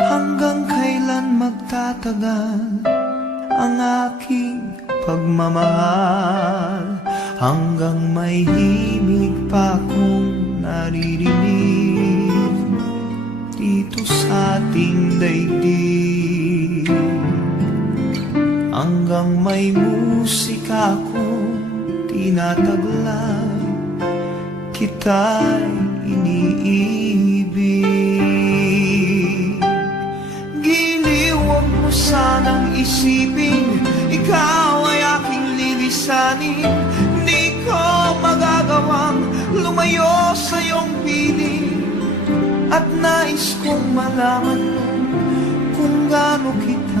Hanggang kailan magtatagal ang aking pagmamahal? Hanggang may himig pa akong naririnig dito sa ating daigdig. Hanggang may musika akong tinataglay, kita'y iniibig. Giliw, huwag mo sanang isipin, ikaw ay aking lilisanin. Di ko magagawang lumayo sa iyong piling, at nais kong malaman mo kung gaano kita